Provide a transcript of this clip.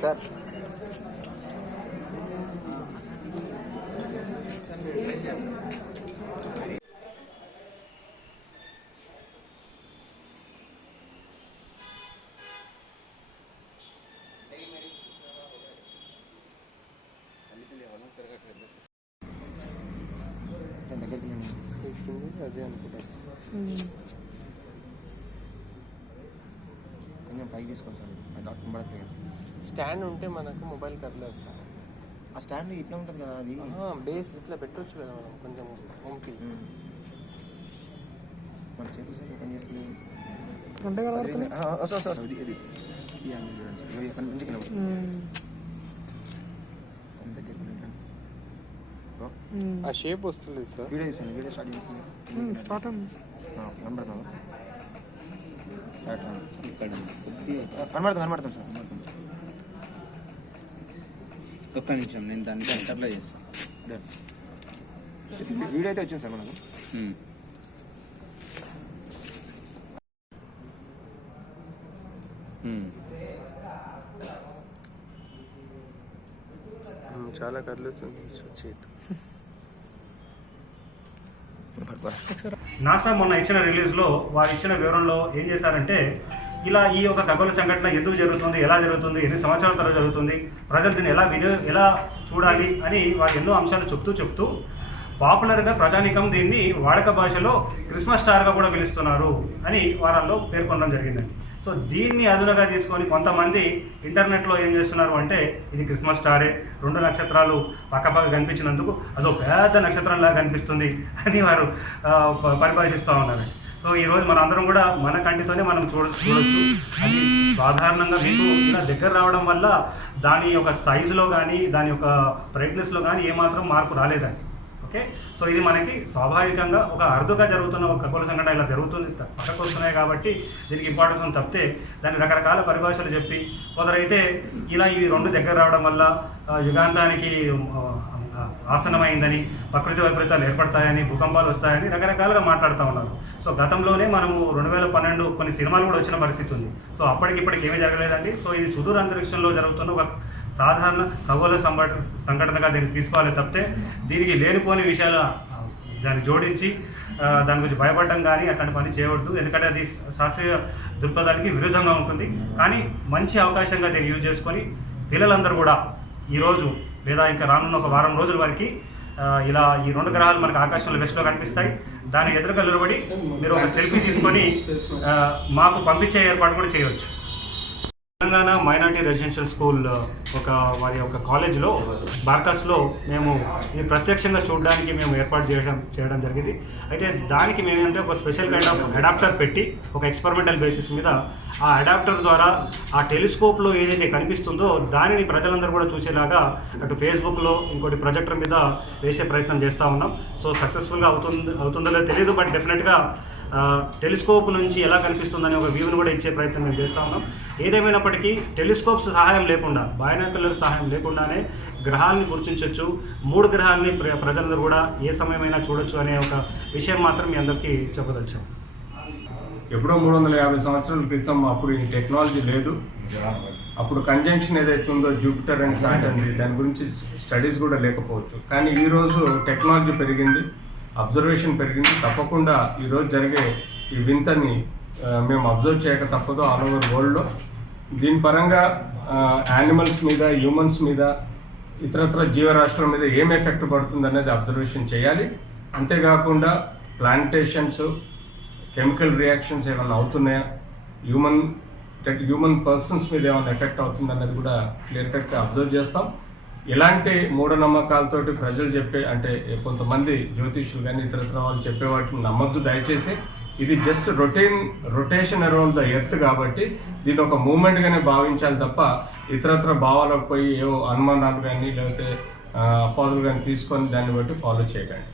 Sir అదే అనుకుంటా కొంచెం పైకి తీసుకోండి సార్. డాక్టర్ పడతాయి స్టాండ్ ఉంటే మనకు మొబైల్ కదలేదు సార్. ఆ స్టాండ్ ఇట్లా ఉంటుంది కదా, అది బేస్ ఇట్లా పెట్టవచ్చు కదా మనం కొంచెం హోమ్కి. మన చేతులు సార్ ఓపెన్ చేస్తుంది అంటే ఇది ఇది చూడండి కనిపించి ఆ షేప్ వస్తుంది సార్. వీడియో చేస్తాను, వీడియో స్టార్ట్ చేస్తుంది. స్టార్ట్ కనబడతాం సార్. ఇక్కడ కనబడతాం సార్. ఒక్క నిమిషం, నేను దానికి ఎంటర్లో చేస్తాను. వీడియో అయితే వచ్చింది సార్ మనకు. చాలా కదులుతుంది చేతు. నాసా మొన్న ఇచ్చిన రిలీజ్లో వారు ఇచ్చిన వివరంలో ఏం చేశారంటే, ఇలా ఈ యొక్క ఖగోళ సంఘటన ఎందుకు జరుగుతుంది, ఎలా జరుగుతుంది, ఎన్ని సంవత్సరాల తర్వాత జరుగుతుంది, ప్రజలు దీన్ని ఎలా చూడాలి అని వారు ఎన్నో అంశాలు చెప్తూ పాపులర్గా ప్రజానీకం దీన్ని వాడక భాషలో క్రిస్మస్ స్టార్గా కూడా పిలుస్తున్నారు అని వారంలో పేర్కొనడం జరిగిందండి. సో దీన్ని అదునుగా తీసుకొని కొంతమంది ఇంటర్నెట్లో ఏం చేస్తున్నారు అంటే, ఇది క్రిస్మస్ స్టారే, 2 నక్షత్రాలు పక్కపక్క కనిపించినందుకు అదో పెద్ద నక్షత్రంలాగా కనిపిస్తుంది అని వారు పరిభాషిస్తూ ఉన్నారు. సో ఈరోజు మన అందరం కూడా మన కంటితోనే మనం చూడొచ్చు. అది సాధారణంగా మీకు ఇలా దగ్గర రావడం వల్ల దాని యొక్క సైజులో కానీ దాని యొక్క బ్రైట్నెస్లో కానీ ఏమాత్రం మార్పు రాలేదండి. ఓకే, సో ఇది మనకి స్వాభావికంగా ఒక అరుదుగా జరుగుతున్న ఒక ఖగోళ సంఘటన ఇలా జరుగుతుంది, పక్కకు వస్తున్నాయి కాబట్టి దీనికి ఇంపార్టెన్స్ అని తప్పితే దాన్ని రకరకాల పరిభాషలు చెప్పి కొందరైతే ఇలా ఇవి 2 దగ్గర రావడం వల్ల యుగాంతానికి ఆసనమైందని, ప్రకృతి వైపరీత్యాలు ఏర్పడతాయని, భూకంపాలు వస్తాయని రకరకాలుగా మాట్లాడుతూ ఉన్నారు. సో గతంలోనే మనము 2012 కొన్ని సినిమాలు కూడా వచ్చిన పరిస్థితి ఉంది. సో అప్పటికిప్పటికి ఏమీ జరగలేదండి. సో ఇది సుదూర అంతరిక్షంలో జరుగుతున్న ఒక సాధారణ ఖగోళ సంఘటనగా దీన్ని తీసుకోవాలి తప్పితే దీనికి లేనిపోని విషయాలు దాన్ని జోడించి దాని గురించి భయపడడం కానీ అట్లాంటి పని చేయవద్దు. ఎందుకంటే అది శాస్త్రీయ దృక్పథానికి విరుద్ధంగా ఉంటుంది. కానీ మంచి అవకాశంగా దీన్ని యూజ్ చేసుకొని పిల్లలందరూ కూడా ఈరోజు లేదా ఇంకా రానున్న ఒక వారం రోజుల వరకు ఇలా ఈ 2 గ్రహాలు మనకు ఆకాశంలో వెస్ట్లో కనిపిస్తాయి. దాని ఎదురుగా నిలబడి మీరు ఒక సెల్ఫీ తీసుకొని మాకు పంపించే ఏర్పాటు కూడా చేయవచ్చు. తెలంగాణ మైనార్టీ రెసిడెన్షియల్ స్కూల్ వారి యొక్క కాలేజ్లో బార్కాస్లో మేము ఇది ప్రత్యక్షంగా చూడడానికి మేము ఏర్పాటు చేయడం జరిగింది. అయితే దానికి మేమేంటే ఒక స్పెషల్ కైండ్ ఆఫ్ అడాప్టర్ పెట్టి ఒక ఎక్స్పెరిమెంటల్ బేసిస్ మీద ఆ అడాప్టర్ ద్వారా ఆ టెలిస్కోప్లో ఏదైతే కనిపిస్తుందో దానిని ప్రజలందరూ కూడా చూసేలాగా అటు ఫేస్బుక్లో ఇంకోటి ప్రొజెక్టర్ మీద వేసే ప్రయత్నం చేస్తూ ఉన్నాం. సో సక్సెస్ఫుల్గా అవుతుందో లేదో తెలియదు, బట్ డెఫినెట్గా టెలిస్కోప్ నుంచి ఎలా కనిపిస్తుందని ఒక వ్యూని కూడా ఇచ్చే ప్రయత్నం మేము చేస్తూ ఉన్నాం. ఏదేమైనప్పటికీ టెలిస్కోప్స్ సహాయం లేకుండా, బైనాక్యులర్ సహాయం లేకుండానే గ్రహాలని గుర్తించవచ్చు. 3 గ్రహాలని ప్రజలందరూ కూడా ఏ సమయమైనా చూడొచ్చు అనే ఒక విషయం మాత్రం మీ అందరికీ చెప్పదలిచాం. ఎప్పుడో 350 సంవత్సరాల క్రితం అప్పుడు ఈ టెక్నాలజీ లేదు. అప్పుడు కంజంక్షన్ ఏదైతే ఉందో జూపిటర్ అండ్ సాటర్న్, దాని గురించి స్టడీస్ కూడా లేకపోవచ్చు. కానీ ఈరోజు టెక్నాలజీ పెరిగింది, అబ్జర్వేషన్ పెరిగింది. తప్పకుండా ఈరోజు జరిగే ఈ వింతని మేము అబ్జర్వ్ చేయక తప్పదు ఆల్ ఓవర్ వరల్డ్లో. దీని పరంగా యానిమల్స్ మీద, హ్యూమన్స్ మీద, ఇతరత్ర జీవరాశుల మీద ఏం ఎఫెక్ట్ పడుతుంది అనేది అబ్జర్వేషన్ చేయాలి. అంతేకాకుండా ప్లాంటేషన్స్, కెమికల్ రియాక్షన్స్ ఏమైనా అవుతున్నాయా, హ్యూమన్ పర్సన్స్ మీద ఏమైనా ఎఫెక్ట్ అవుతుంది అనేది కూడా క్లియర్ కట్గా అబ్జర్వ్ చేస్తాం. ఎలాంటి మూఢనమ్మకాలతోటి ప్రజలు చెప్పే, అంటే కొంతమంది జ్యోతిష్యులు కానీ ఇతరత్ర వాళ్ళు చెప్పే వాటిని నమ్మద్దు దయచేసి. ఇది just rotation around the earth కాబట్టి దీన్ని ఒక మూమెంట్గానే భావించాలి తప్ప ఇతరత్ర భావాలకు పోయి ఏవో అనుమానాలు కానీ లేకపోతే అపోహలు కానీ తీసుకొని దాన్ని బట్టి ఫాలో చేయకండి.